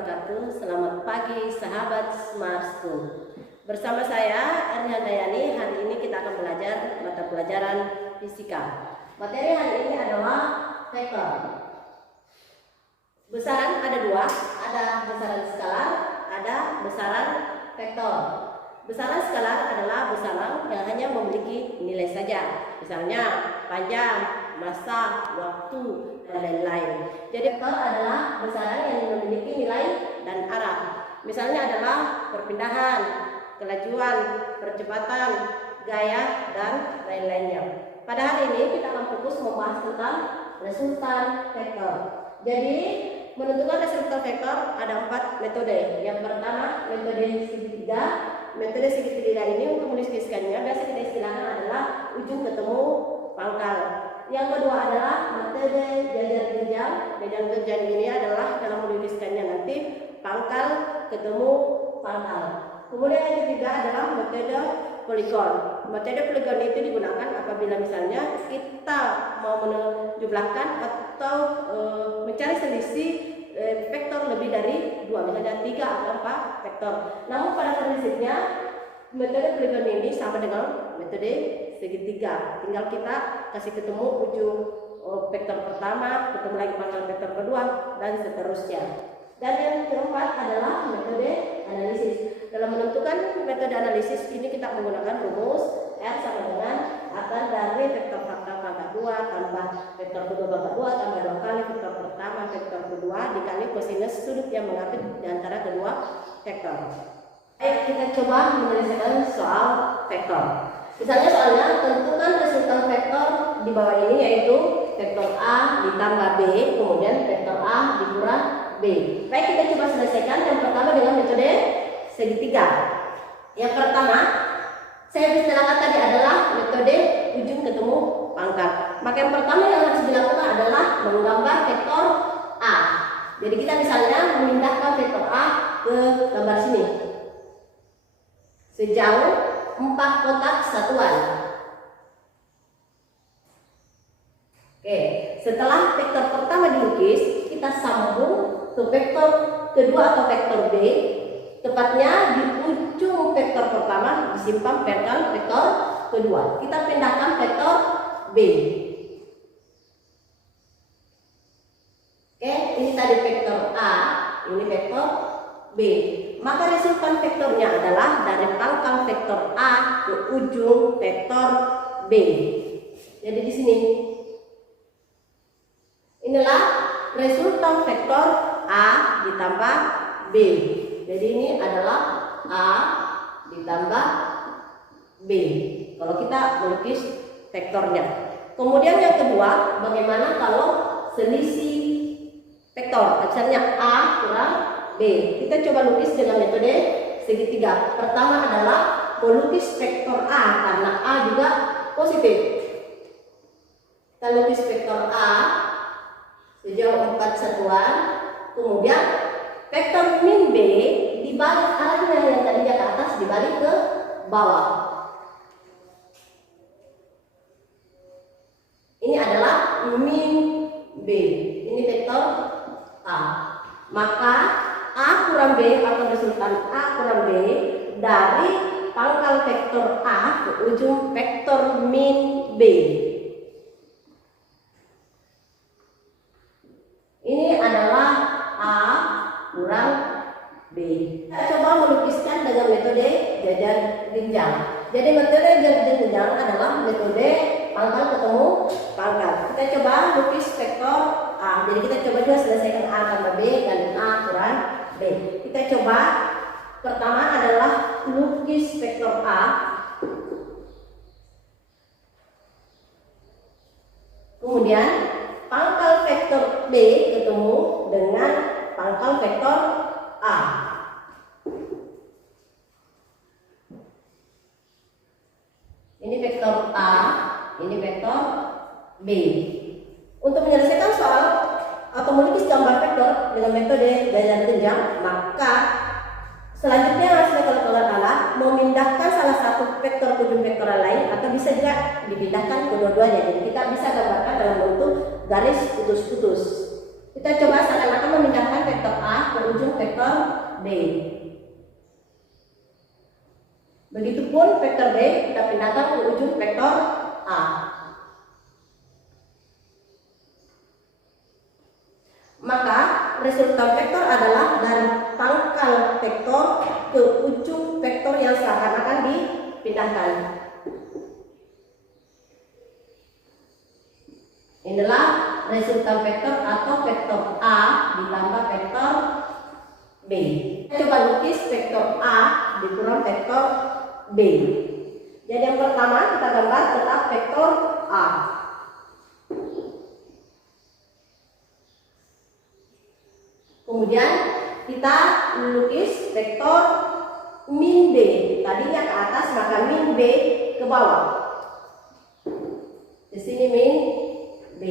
wabarakatuh. Selamat pagi sahabat Smart School. Bersama saya Aryan Dayani. Hari ini kita akan belajar mata pelajaran fisika. Materi hari ini adalah vektor. Besaran ada dua, ada besaran skalar, ada besaran vektor. Besaran skalar adalah besaran yang hanya memiliki nilai saja, misalnya panjang, massa, waktu, dan lain-lain. Jadi vektor adalah besaran yang memiliki nilai dan arah. Misalnya adalah perpindahan, kelajuan, percepatan, gaya, dan lain-lainnya. Pada hari ini kita akan fokus membahas tentang resultan vektor. Jadi menentukan resultan vektor ada 4 metode. Yang pertama metode segitiga. Metode segitiga ini untuk menuliskannya biasa kita istilahkan adalah ujung ketemu pangkal. Yang kedua adalah metode jajar genjang. Jajar genjang ini adalah dalam menuliskannya nanti pangkal ketemu pangkal. Kemudian yang ketiga adalah metode poligon. Metode poligon itu digunakan apabila misalnya kita mau menjumlahkan atau mencari selisih vektor lebih dari 2, misalnya 3 atau 4 vektor. Namun pada prinsipnya metode poligon ini sama dengan metode segitiga. Tinggal kita kasih ketemu ujung vektor pertama, ketemu lagi pangkal vektor kedua, dan seterusnya. Dan yang keempat adalah metode analisis. Dalam menentukan metode analisis ini kita menggunakan rumus R sama dengan akar dari vektor fakta pangkat 2 tambah vektor kedua pangkat 2 tambah 2 kali vektor pertama vektor kedua dikali kosinus sudut yang mengapit di antara kedua vektor. Baik, kita coba menyelesaikan soal vektor. Misalnya soalnya tentukan resultan vektor di bawah ini yaitu vektor A ditambah B, kemudian vektor A dikurang B. Baik, kita coba selesaikan yang pertama dengan metode segitiga. Yang pertama, saya istilahkan tadi adalah metode ujung ketemu pangkal. Maka yang pertama yang harus dilakukan adalah menggambar vektor A. Jadi kita misalnya memindahkan vektor A ke gambar sini sejauh 4 kotak satuan. Oke, setelah vektor pertama dilukis, kita sambung ke vektor kedua atau vektor B. Tepatnya di ujung vektor pertama disimpan vektor kedua. Kita pindahkan vektor B. Oke, ini tadi vektor A, ini vektor B. Maka resultan vektornya adalah dari pangkal vektor A ke ujung vektor B. Jadi di sini inilah resultan vektor A ditambah B. Jadi ini adalah A ditambah B kalau kita melukis vektornya. Kemudian yang kedua, bagaimana kalau selisih vektor? Misalnya A kurang B. Kita coba lukis dengan metode segitiga. Pertama adalah melukis vektor A karena A juga positif. Kita lukis vektor A sejauh 4 satuan. Kemudian vektor min B dibalik arahnya yang tadinya ke atas dibalik ke bawah. Ini adalah min B. Ini vektor A. Maka A kurang B atau resultan A kurang B dari pangkal vektor A ke ujung vektor min B. Ini adalah A kurang B. Kita coba melukiskan dengan metode jajar genjang. Jadi metode jajar genjang adalah metode pangkal ketemu pangkal. Kita coba lukis vektor A. Jadi kita coba juga selesaikan A tambah B dan A kurang B. Kita coba pertama adalah lukis vektor A. Kemudian pangkal vektor B ketemu dengan pangkal vektor A. Ini vektor A, ini vektor B. Untuk menyelesaikan soal atau melukis gambar vektor dengan metode jajar genjang, maka selanjutnya harus dilakukan adalah memindahkan salah satu vektor ke ujung vektor lain atau bisa juga dipindahkan kedua-duanya. Jadi kita bisa gambarkan dalam bentuk garis putus-putus. Kita coba seakan-akan memindahkan vektor A ke ujung vektor B. Begitupun vektor B kita pindahkan ke ujung vektor A. Maka resultan vektor adalah dari pangkal vektor ke ujung vektor yang seakan-akan dipindahkan. Inilah resultan vektor atau vektor A ditambah vektor B. Kita coba lukis vektor A dikurang vektor B. Jadi yang pertama kita gambar tetap vektor A. Kemudian kita lukis vektor min B. Tadinya ke atas maka min B ke bawah. Di sini min B.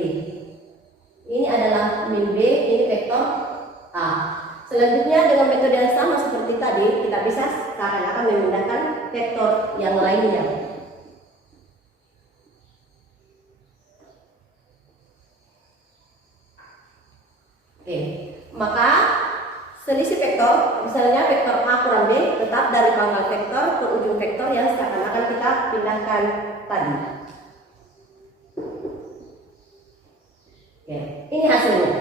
Ini adalah min B, ini vektor A. Selanjutnya dengan metode yang sama seperti tadi, kita bisa seakan-akan memindahkan vektor yang lainnya. Oke, maka selisih vektor, misalnya vektor A kurang B, tetap dari pangkal vektor ke ujung vektor yang seakan-akan kita pindahkan tadi. Oke, ini hasilnya.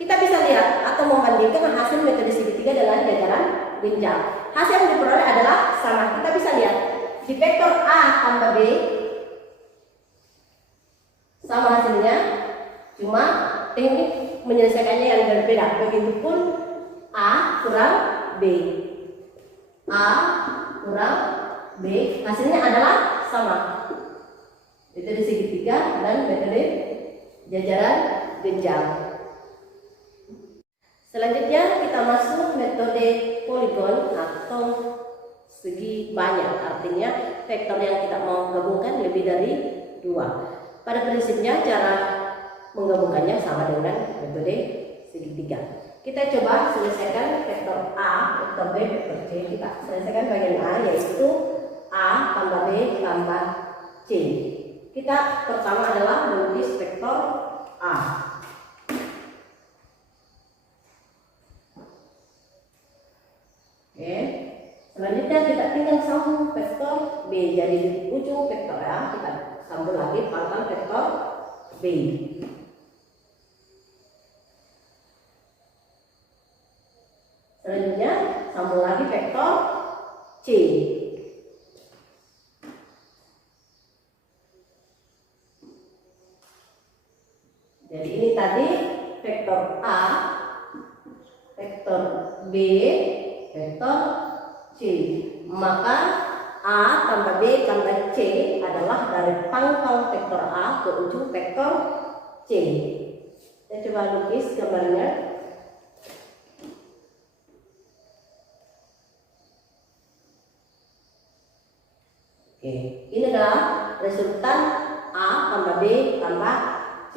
Kita bisa lihat atau membandingkan hasil metode segitiga dengan jajaran genjang. Hasil yang diperoleh adalah sama. Kita bisa lihat di vektor A tambah B sama hasilnya, cuma teknik menyelesaikannya yang berbeda. Begitupun A kurang B, A kurang B, hasilnya adalah sama. Metode segitiga dan metode jajaran genjang. Selanjutnya kita masuk metode poligon atau segi banyak, artinya vektor yang kita mau gabungkan lebih dari 2. Pada prinsipnya cara menggabungkannya sama dengan metode segitiga. Kita coba selesaikan vektor A, vektor B, vektor C. Kita selesaikan bagian A, yaitu A tambah B tambah C. Kita pertama adalah melukis vektor A. Oke, selanjutnya kita tinggal sambung vektor B. Jadi di ujung vektor A kita sambung lagi pangkal vektor B. Selanjutnya sambung lagi vektor C. Jadi ini tadi vektor A, vektor B, vektor C. Maka A tambah B tambah C adalah dari pangkal vektor A ke ujung vektor C. Saya coba lukis gambarnya. Oke, ini adalah resultan A tambah B tambah C.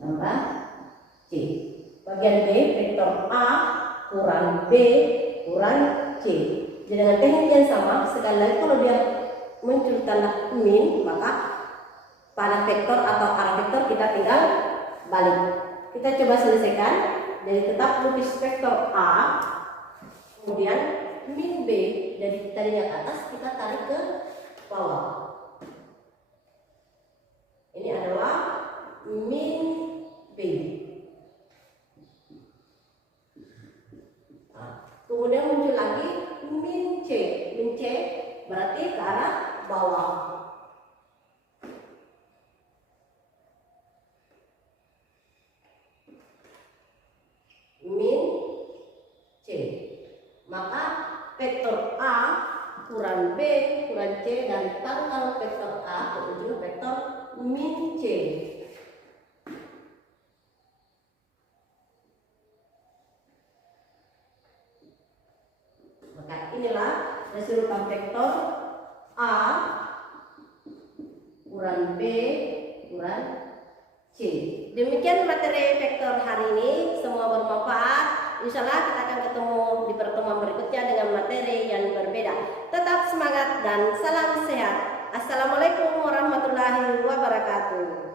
Tambah C. Bagian B vektor A kurang B kurang C. Jadi dengan teknik yang sama, sekali lagi kalau dia muncul tanda min, maka pada vektor atau arah vektor kita tinggal balik. Kita coba selesaikan. Jadi tetap lukis vektor A, kemudian min B, jadi tadinya ke atas kita tarik ke bawah. Ini adalah min B. Kemudian muncul lagi min C. Min C berarti ke arah bawah. Min C. Maka vektor A kurang B kurang C dan pangkal vektor A ke ujung vektor min C. Maka inilah resultan vektor A kurang B kurang C. Demikian materi vektor hari ini, semua bermanfaat. Insya Allah kita akan ketemu di pertemuan berikutnya dengan materi yang berbeda. Tetap semangat dan salam sehat. Assalamualaikum warahmatullahi wabarakatuh.